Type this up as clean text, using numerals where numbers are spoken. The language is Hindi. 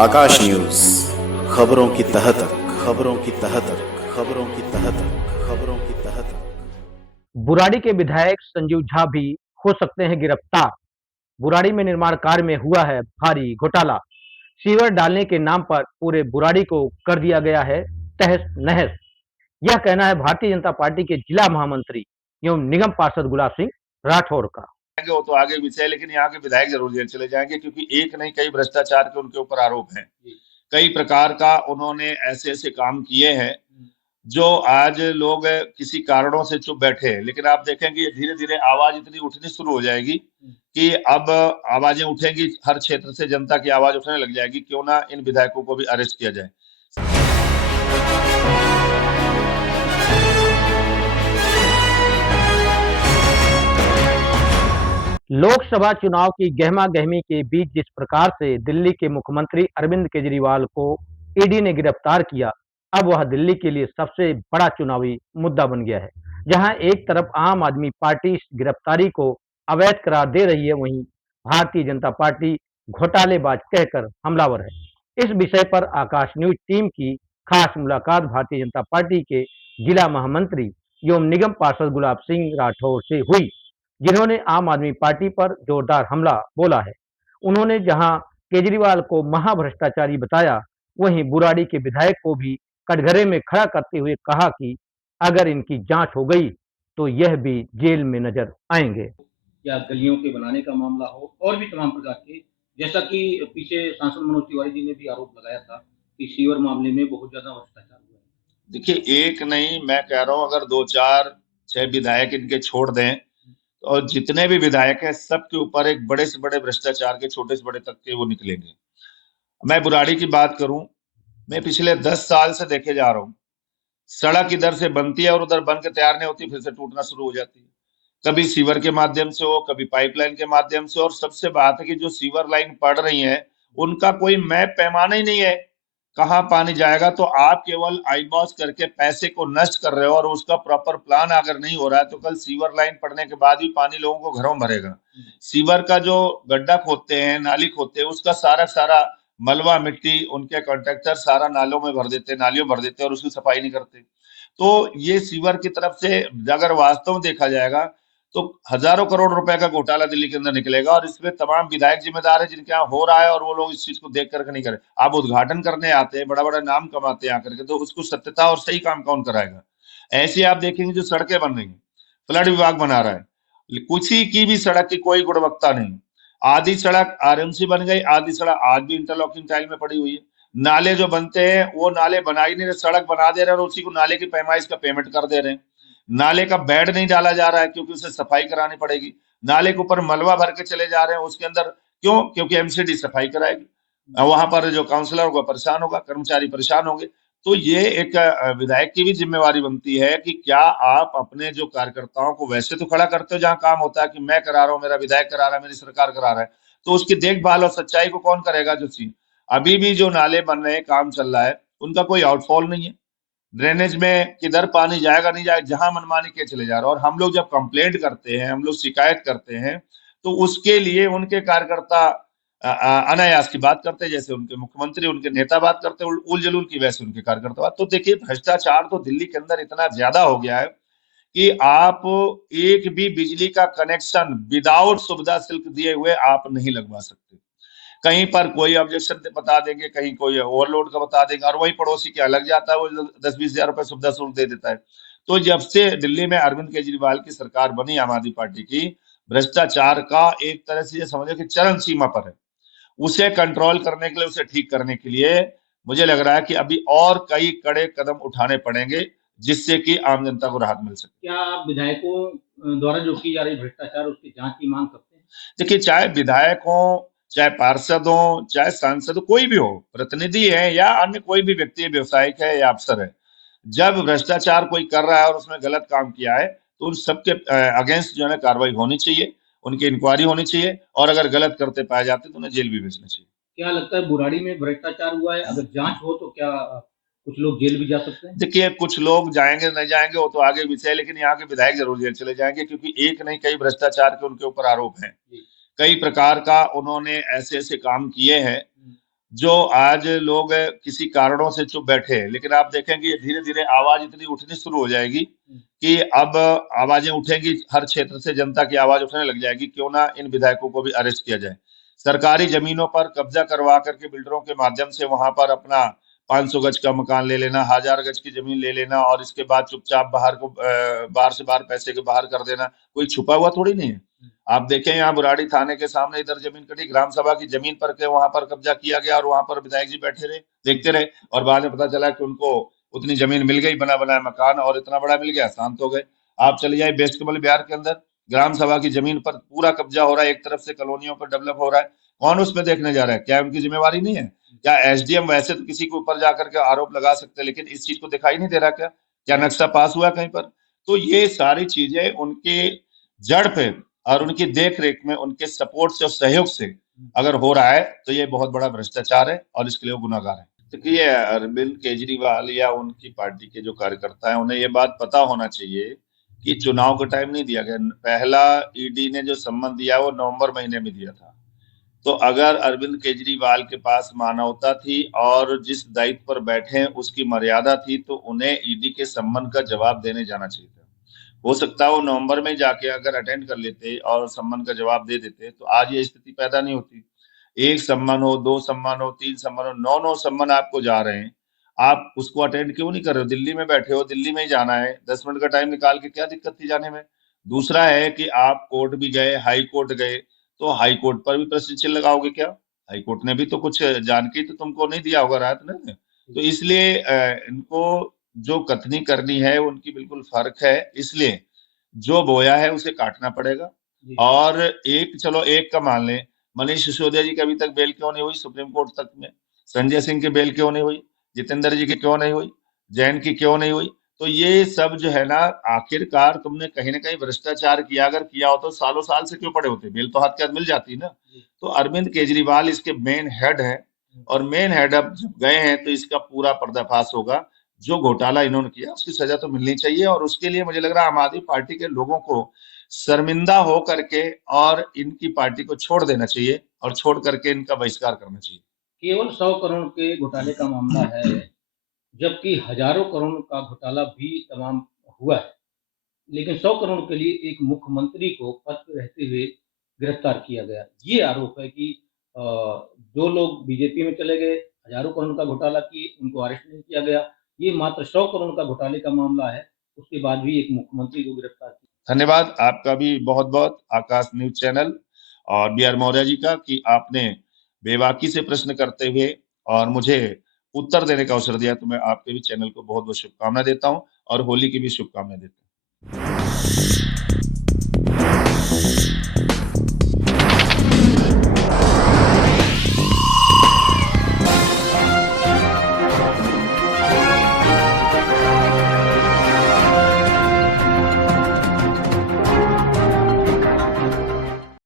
आकाश न्यूज, खबरों की तह तक, खबरों की तह तक, खबरों की तह तक, खबरों की तह तक। बुराड़ी के विधायक संजीव झा भी हो सकते हैं गिरफ्तार। बुराड़ी में निर्माण कार्य में हुआ है भारी घोटाला। सीवर डालने के नाम पर पूरे बुराड़ी को कर दिया गया है तहस नहस। यह कहना है भारतीय जनता पार्टी के जिला महामंत्री एवं निगम पार्षद गुलाब सिंह राठौर का। वो तो आगे विषय, लेकिन यहाँ के विधायक जरूर जेल चले जाएंगे, क्योंकि एक नहीं कई भ्रष्टाचार के उनके ऊपर आरोप हैं। कई प्रकार का उन्होंने ऐसे ऐसे काम किए हैं जो आज लोग किसी कारणों से चुप बैठे हैं, लेकिन आप देखेंगे धीरे धीरे आवाज इतनी उठनी शुरू हो जाएगी कि अब आवाजें उठेंगी, हर क्षेत्र से जनता की आवाज उठने लग जाएगी, क्यों ना इन विधायकों को भी अरेस्ट किया जाए। लोकसभा चुनाव की गहमा गहमी के बीच जिस प्रकार से दिल्ली के मुख्यमंत्री अरविंद केजरीवाल को ईडी ने गिरफ्तार किया, अब वह दिल्ली के लिए सबसे बड़ा चुनावी मुद्दा बन गया है। जहां एक तरफ आम आदमी पार्टी इस गिरफ्तारी को अवैध करार दे रही है, वहीं भारतीय जनता पार्टी घोटालेबाज कहकर हमलावर है। इस विषय पर आकाश न्यूज टीम की खास मुलाकात भारतीय जनता पार्टी के जिला महामंत्री एवं निगम पार्षद गुलाब सिंह राठौर से हुई, जिन्होंने आम आदमी पार्टी पर जोरदार हमला बोला है। उन्होंने जहां केजरीवाल को महाभ्रष्टाचारी बताया, वहीं बुराड़ी के विधायक को भी कटघरे में खड़ा करते हुए कहा कि अगर इनकी जांच हो गई तो यह भी जेल में नजर आएंगे। या गलियों के बनाने का मामला हो और भी तमाम प्रकार के, जैसा कि पीछे सांसद मनोज तिवारी जी ने भी आरोप लगाया था कि सीवर मामले में बहुत ज्यादा भ्रष्टाचार हुआ है। देखिए, एक नहीं, मैं कह रहा हूं अगर 2 4 6 विधायक इनके छोड़ दें, और जितने भी विधायक हैं सबके ऊपर एक बड़े से बड़े भ्रष्टाचार के छोटे से बड़े तक के वो निकलेंगे। मैं बुराड़ी की बात करूं, मैं पिछले 10 साल से देखे जा रहा हूं, सड़क इधर से बनती है और उधर बन के तैयार नहीं होती, फिर से टूटना शुरू हो जाती है। कभी सीवर के माध्यम से हो, कभी पाइपलाइन के माध्यम से। और सबसे बात है कि जो सीवर लाइन पड़ रही है उनका कोई मैप पैमाना ही नहीं है, कहाँ पानी जाएगा। तो आप केवल आईबॉस करके पैसे को नष्ट कर रहे हो, और उसका प्रॉपर प्लान अगर नहीं हो रहा है तो कल सीवर लाइन पड़ने के बाद भी पानी लोगों को घरों में भरेगा। सीवर का जो गड्ढा खोदते हैं, नाली खोदते हैं, उसका सारा सारा मलबा मिट्टी उनके कॉन्ट्रैक्टर सारा नालों में भर देते, नालियों भर देते और उसकी सफाई नहीं करते। तो ये सीवर की तरफ से अगर वास्तव में देखा जाएगा तो हजारों करोड़ रुपए का घोटाला दिल्ली के अंदर निकलेगा, और इसमें तमाम विधायक जिम्मेदार है जिनके यहाँ हो रहा है, और वो लोग इस चीज को देख करके नहीं करे। आप उद्घाटन करने आते हैं, बड़ा बड़ा नाम कमाते हैं आकर के, तो उसको सत्यता और सही काम कौन कराएगा। ऐसे आप देखेंगे जो सड़कें बन रही हैं, फ्लड विभाग बना रहा है, किसी की भी सड़क की कोई गुणवत्ता नहीं। आधी सड़क आरएमसी बन गई, आधी सड़क आज भी इंटरलॉकिंग टाइल में पड़ी हुई है। नाले जो बनते हैं वो नाले बना ही नहीं रहे, सड़क बना दे रहे हैं और उसी को नाले की पैमाइश का पेमेंट कर दे रहे हैं। नाले का बेड नहीं डाला जा रहा है क्योंकि उसे सफाई करानी पड़ेगी। नाले के ऊपर मलबा भर के चले जा रहे हैं उसके अंदर, क्यों? क्योंकि एमसीडी सफाई कराएगी। वहां पर जो काउंसलर होगा परेशान होगा, कर्मचारी परेशान होंगे। तो ये एक विधायक की भी जिम्मेवारी बनती है कि क्या आप अपने जो कार्यकर्ताओं को वैसे तो खड़ा करते हो जहां काम होता है कि मैं करा रहा हूं, मेरा विधायक करा रहा है, मेरी सरकार करा रहा है, तो उसकी देखभाल और सच्चाई को कौन करेगा। जो चीज अभी भी जो नाले बन रहे हैं, काम चल रहा है, उनका कोई आउटफॉल नहीं है। ड्रेनेज में किधर पानी जाएगा नहीं जाएगा, जहां मनमानी के चले जा रहा है। और हम लोग जब कंप्लेंट करते हैं, हम लोग शिकायत करते हैं, तो उसके लिए उनके कार्यकर्ता अनायास की बात करते हैं, जैसे उनके मुख्यमंत्री, उनके नेता बात करते हैं उल जलूल की, वैसे उनके कार्यकर्ता बात। तो देखिए, भ्रष्टाचार तो दिल्ली के अंदर इतना ज्यादा हो गया है कि आप एक भी बिजली का कनेक्शन विदाउट सुविधा शुल्क दिए हुए आप नहीं लगवा सकते। कहीं पर कोई ऑब्जेक्शन बता देंगे, कहीं कोई ओवरलोड का बता देंगे, और वही पड़ोसी क्या लग जाता है, वो 10-20 हजार रुपए सुविधा शुल्क दे देता है। तो जब से दिल्ली में अरविंद केजरीवाल की सरकार बनी, आम आदमी पार्टी की, भ्रष्टाचार का एक तरह से ये समझो कि चरम सीमा पर है। उसे कंट्रोल करने के लिए, उसे ठीक करने के लिए मुझे लग रहा है कि अभी और कई कड़े कदम उठाने पड़ेंगे, जिससे कि आम जनता को राहत मिल सके। क्या आप विधायकों द्वारा जो की जा रही भ्रष्टाचार उसकी जांच की मांग करते हैं? देखिए, चाहे विधायक हो, चाहे पार्षद हो, चाहे सांसद हो, कोई भी हो, प्रतिनिधि है या अन्य कोई भी व्यक्ति है, व्यवसायिक है या अफसर है, जब भ्रष्टाचार कोई कर रहा है और उसमें गलत काम किया है तो उन सबके अगेंस्ट जो है कार्रवाई होनी चाहिए, उनकी इंक्वायरी होनी चाहिए, और अगर गलत करते पाए जाते तो उन्हें जेल भी भेजना चाहिए। क्या लगता है बुराड़ी में भ्रष्टाचार हुआ है? अगर जांच हो तो क्या कुछ लोग जेल भी जा सकते हैं? देखिए, कुछ लोग जाएंगे नहीं जाएंगे वो तो आगे विषय है, लेकिन यहाँ के विधायक जरूर जेल चले जाएंगे, क्योंकि एक नहीं कई भ्रष्टाचार के उनके ऊपर आरोप हैं। कई प्रकार का उन्होंने ऐसे ऐसे काम किए हैं जो आज लोग किसी कारणों से चुप बैठे हैं, लेकिन आप देखेंगे धीरे धीरे आवाज इतनी उठनी शुरू हो जाएगी कि अब आवाजें उठेंगी, हर क्षेत्र से जनता की आवाज उठने लग जाएगी, क्यों ना इन विधायकों को भी अरेस्ट किया जाए। सरकारी जमीनों पर कब्जा करवा करके बिल्डरों के माध्यम से वहां पर अपना 500 गज का मकान ले लेना, 1000 गज की जमीन ले लेना और इसके बाद चुपचाप बाहर से बाहर पैसे के बाहर कर देना, कोई छुपा हुआ थोड़ी नहीं है। आप देखें यहाँ बुराड़ी थाने के सामने इधर जमीन कटी, ग्राम सभा की जमीन पर के वहां पर कब्जा किया गया और वहां पर विधायक जी बैठे रहे, देखते रहे, और बाद में पता चला कि उनको उतनी जमीन मिल गई, बना बनाया मकान और इतना बड़ा मिल गया, शांत हो गए। आप चले जाए वेस्ट कमल बिहार के अंदर, ग्राम सभा की जमीन पर पूरा कब्जा हो रहा है, एक तरफ से कॉलोनियों पर डेवलप हो रहा है, कौन उसमें देखने जा रहा है? क्या उनकी जिम्मेवारी नहीं है? क्या एसडीएम वैसे तो किसी के ऊपर जाकर के आरोप लगा सकते हैं, लेकिन इस चीज को दिखाई नहीं दे रहा? क्या नक्शा पास हुआ कहीं पर? तो ये सारी चीजें उनके जड़ पे और उनकी देख रेख में, उनके सपोर्ट से और सहयोग से अगर हो रहा है तो ये बहुत बड़ा भ्रष्टाचार है और इसके लिए वो गुनाहगार है। देखिए, अरविंद केजरीवाल या उनकी पार्टी के जो कार्यकर्ता हैं, उन्हें ये बात पता होना चाहिए कि चुनाव का टाइम नहीं दिया गया। पहला ईडी ने जो सम्मन दिया वो नवंबर महीने में दिया था। तो अगर अरविंद केजरीवाल के पास मानवता थी और जिस दायित्व पर बैठे हैं उसकी मर्यादा थी, तो उन्हें ईडी के सम्मन का जवाब देने जाना चाहिए था। हो सकता है वो नवंबर में जाके अगर अटेंड कर लेते और सम्मन का जवाब दे देते तो आज ये स्थिति पैदा नहीं होती। एक सम्मन हो, 2 सम्मन हो, 3 सम्मन हो, 9-9 सम्मन आपको जा रहे हैं। आप उसको अटेंड क्यों नहीं कर रहे हो? दिल्ली में बैठे हो, दिल्ली में ही जाना है, 10 मिनट का टाइम निकाल के क्या दिक्कत थी जाने में? दूसरा है कि आप कोर्ट भी गए, हाई कोर्ट गए, तो हाई कोर्ट पर भी प्रश्न चिन्ह लगाओगे क्या? हाई कोर्ट ने भी तो कुछ जान के तो तुमको नहीं दिया होगा राहत ने। तो इसलिए इनको जो कथनी करनी है उनकी बिल्कुल फर्क है, इसलिए जो बोया है उसे काटना पड़ेगा। और चलो एक का मान लें, मनीष सिसोदिया जी की अभी तक बेल क्यों नहीं हुई सुप्रीम कोर्ट तक में? संजय सिंह की बेल क्यों नहीं हुई? जितेंद्र जी की क्यों नहीं हुई? जैन की क्यों नहीं हुई? तो ये सब जो है ना, आखिरकार तुमने कहीं ना कहीं भ्रष्टाचार किया, अगर किया हो तो सालों साल से क्यों पड़े होते? बेल तो हाथ के हाथ मिल जाती ना। तो अरविंद केजरीवाल इसके मेन हेड है और मेन हेड अब जब गए हैं तो इसका पूरा पर्दाफाश होगा। जो घोटाला इन्होंने किया उसकी सजा तो मिलनी चाहिए और उसके लिए मुझे लग रहा है आम आदमी पार्टी के लोगों को शर्मिंदा हो करके और इनकी पार्टी को छोड़ देना चाहिए और छोड़ करके इनका बहिष्कार करना चाहिए। केवल 100 करोड़ के घोटाले का मामला है, जबकि हजारों करोड़ का घोटाला भी तमाम हुआ है, लेकिन 100 करोड़ के लिए एक मुख्यमंत्री को पद पे रहते हुए गिरफ्तार किया गया। ये आरोप है कि जो लोग बीजेपी में चले गए, हजारों करोड़ का घोटाला किए, उनको अरेस्ट नहीं किया गया। ये मात्र 100 करोड़ का घोटाले का मामला है, उसके बाद भी एक मुख्यमंत्री को गिरफ्तार किया। धन्यवाद आपका भी बहुत बहुत, आकाश न्यूज चैनल और बी आर मौर्य जी का, कि आपने बेबाकी से प्रश्न करते हुए और मुझे उत्तर देने का अवसर दिया। तो मैं आपके भी चैनल को बहुत बहुत शुभकामनाएं देता हूं और होली की भी शुभकामनाएं देता हूं।